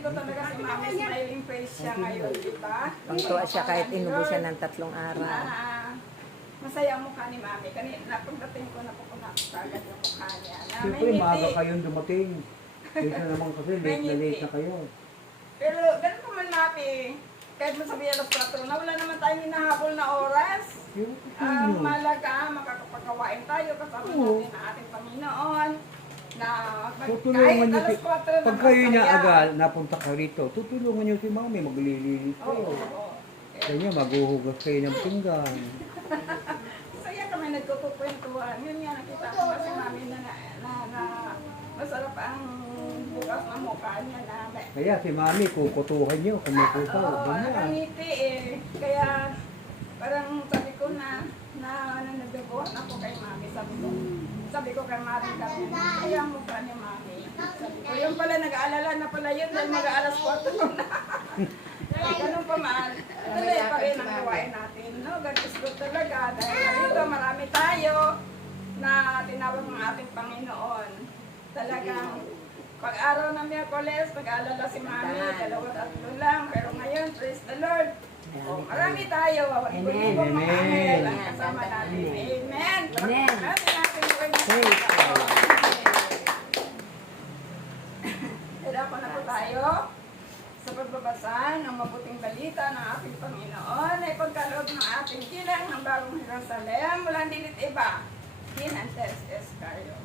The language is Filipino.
pagdating ko talaga si Mami, smiling face siya ngayon, di ba? Pangtuwa siya kahit inubo siya ng 3 araw. Masaya ang mukha ni Mami. Kanina, pagdating ko, napupunak agad yung mukha niya. Siyempre, maaga kayong dumating. Kaysa naman kasi, late na kayo. Pero ganun pa man, Mami. Kahit mo sabihin alas 4 na, wala naman tayong hinahabol na oras. Malaga, makakapagawain tayo kasama natin ang ating Panginoon. Na Tutulungan niyo alas 4 pag kayo niya agad, napunta ka rito, tutulungan niyo si Mami, maglilinis kayo. Kanya, maghuhugas kayo ng pinggan. Saya kami nagkukwentuhan. Yun nga, nakita ko kasi Mami na masarap ang bukas ng mukha niya na. Kaya si Mami, kukutuhan niyo, kumukusaw. Oo, nakangiti eh. Kaya parang sabi ko na nagdabuhan ako kay Mami. Sabi ko kay Mami kami, kaya ang mukha ni Mami. Sabi ko, yung pala nag-aalala na pala yun dahil mag-aalas 4 na. Ganun pa man. Tuloy pa rin ang gawain natin. No? God is good talaga. Dahil dito marami tayo na tinawag ng ating Panginoon. Talagang pag-araw ng Miyerkules, nag-aalala si Mami, 2-3 lang. Pero ngayon, praise the Lord. Marami tayo. Amen. Amen. Ang kasama natin. Amen. Amen. Hirapan na po tayo sa pagbabasa ng mabuting balita ng ating Panginoon ay pagkaloob ng ating ginang ng bagong Jerusalem. Walang dilit iba. Ginantes Escario.